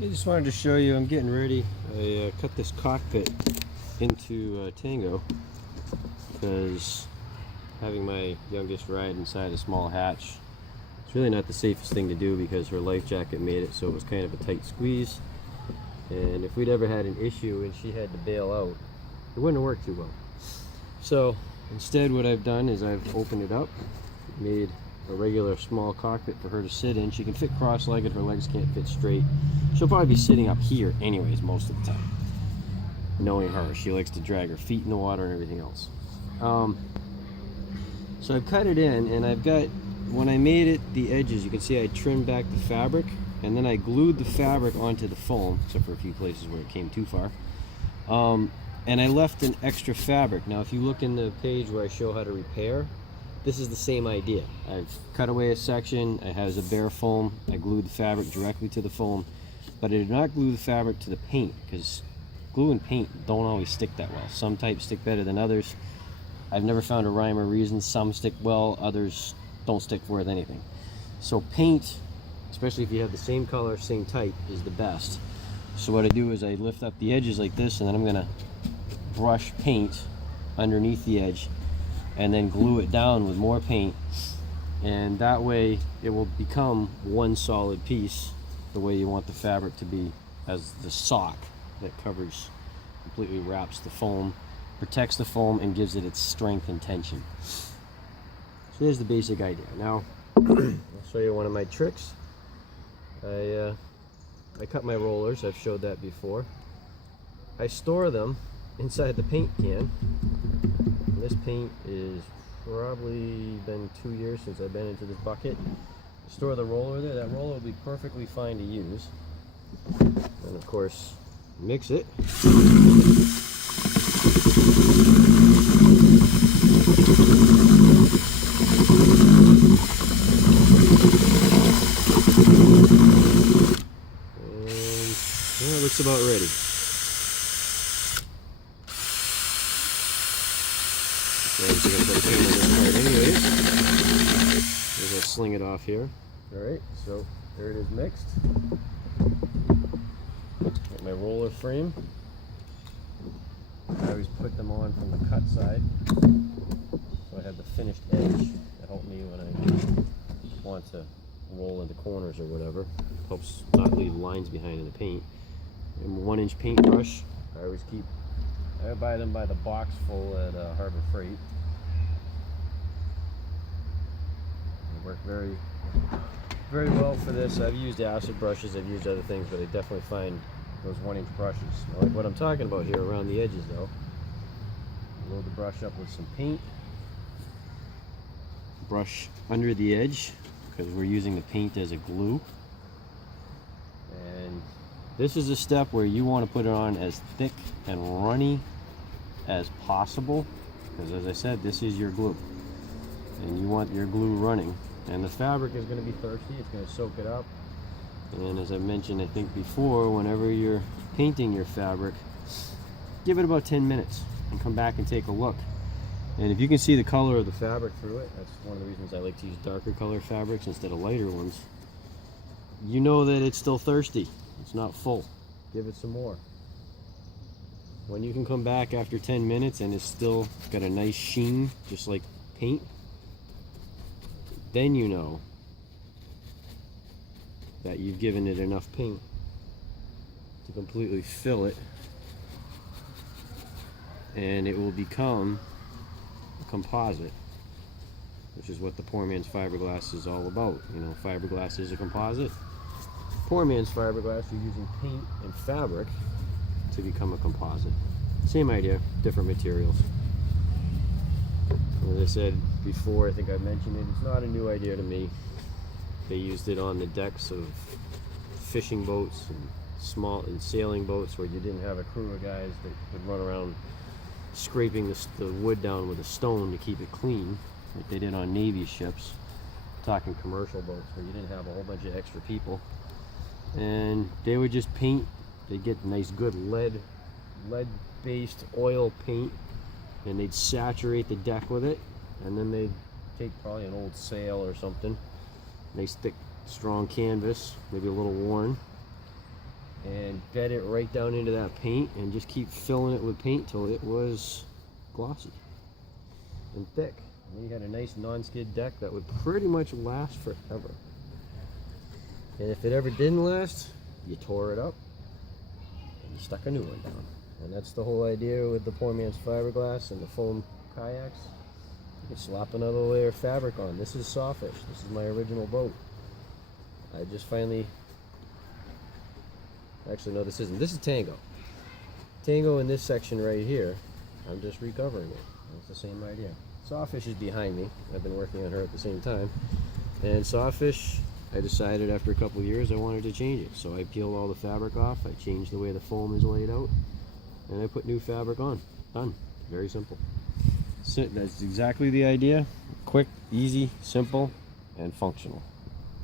I just wanted to show you, I'm getting ready. I cut this cockpit into Tango because having my youngest ride inside a small hatch, it's really not the safest thing to do because her life jacket made it so it was kind of a tight squeeze. And if we'd ever had an issue and she had to bail out, it wouldn't have worked too well. So instead what I've done is I've opened it up, made a regular small cockpit for her to sit in. She can fit cross-legged, her legs can't fit straight. She'll probably be sitting up here anyways most of the time. Knowing her, she likes to drag her feet in the water and everything else. So I've cut it in, and I've got, when I made it, the edges, you can see I trimmed back the fabric, and then I glued the fabric onto the foam, except for a few places where it came too far. And I left an extra fabric. Now if you look in the page where I show how to repair, this is the same idea. I've cut away a section, it has a bare foam, I glued the fabric directly to the foam, but I did not glue the fabric to the paint, because glue and paint don't always stick that well. Some types stick better than others. I've never found a rhyme or reason. Some stick well, others don't stick worth anything. So paint, especially if you have the same color, same type, is the best. So what I do is I lift up the edges like this, and then I'm gonna brush paint underneath the edge and then glue it down with more paint, and that way it will become one solid piece the way you want the fabric to be, as the sock that covers, completely wraps the foam, protects the foam, and gives it its strength and tension. So there's the basic idea. Now I'll show you one of my tricks. I cut my rollers, I've showed that before. I store them inside the paint can. This paint is probably been 2 years since I've been into this bucket. Store the roller there. That roller will be perfectly fine to use. And of course, mix it. And yeah, it looks about ready. So I'm just going to put a pin on this part anyways. I'm going to sling it off here. Alright, so there it is mixed. Got my roller frame. I always put them on from the cut side, so I have the finished edge to help me when I want to roll into corners or whatever. Helps not leave lines behind in the paint. And 1-inch paintbrush. I buy them by the box full at Harbor Freight. They work very, very well for this. I've used acid brushes, I've used other things, but I definitely find those 1-inch brushes. Like what I'm talking about here around the edges though. Load the brush up with some paint. Brush under the edge because we're using the paint as a glue. And this is a step where you want to put it on as thick and runny as possible, because as I said, this is your glue and you want your glue running, and the fabric is going to be thirsty, it's going to soak it up. And as I mentioned, I think before, whenever you're painting your fabric, give it about 10 minutes and come back and take a look. And if you can see the color of the fabric through it, that's one of the reasons I like to use darker color fabrics instead of lighter ones. You know that it's still thirsty, it's not full. Give it some more. When you can come back after 10 minutes and it's still got a nice sheen, just like paint, then you know that you've given it enough paint to completely fill it, and it will become a composite, which is what the poor man's fiberglass is all about. You know, fiberglass is a composite. Poor man's fiberglass, you're using paint and fabric to become a composite. Same idea, different materials. As I said before, I think I mentioned it, it's not a new idea to me. They used it on the decks of fishing boats and small and sailing boats where you didn't have a crew of guys that would run around scraping the wood down with a stone to keep it clean, like they did on Navy ships. I'm talking commercial boats where you didn't have a whole bunch of extra people. And they would just paint. They'd get nice good lead-based oil paint, and they'd saturate the deck with it, and then they'd take probably an old sail or something, nice thick strong canvas, maybe a little worn, and bed it right down into that paint and just keep filling it with paint till it was glossy and thick. And you had a nice non-skid deck that would pretty much last forever. And if it ever didn't last, you tore it up and you stuck a new one down. And that's the whole idea with the poor man's fiberglass and the foam kayaks. You can slap another layer of fabric on. This is Sawfish. This is my original boat. I just finally, actually no, this isn't. This is Tango. Tango in this section right here, I'm just recovering it. It's the same idea. Sawfish is behind me. I've been working on her at the same time. And Sawfish, I decided after a couple of years I wanted to change it. So I peeled all the fabric off. I changed the way the foam is laid out. And I put new fabric on. Done. Very simple. So that's exactly the idea. Quick, easy, simple, and functional.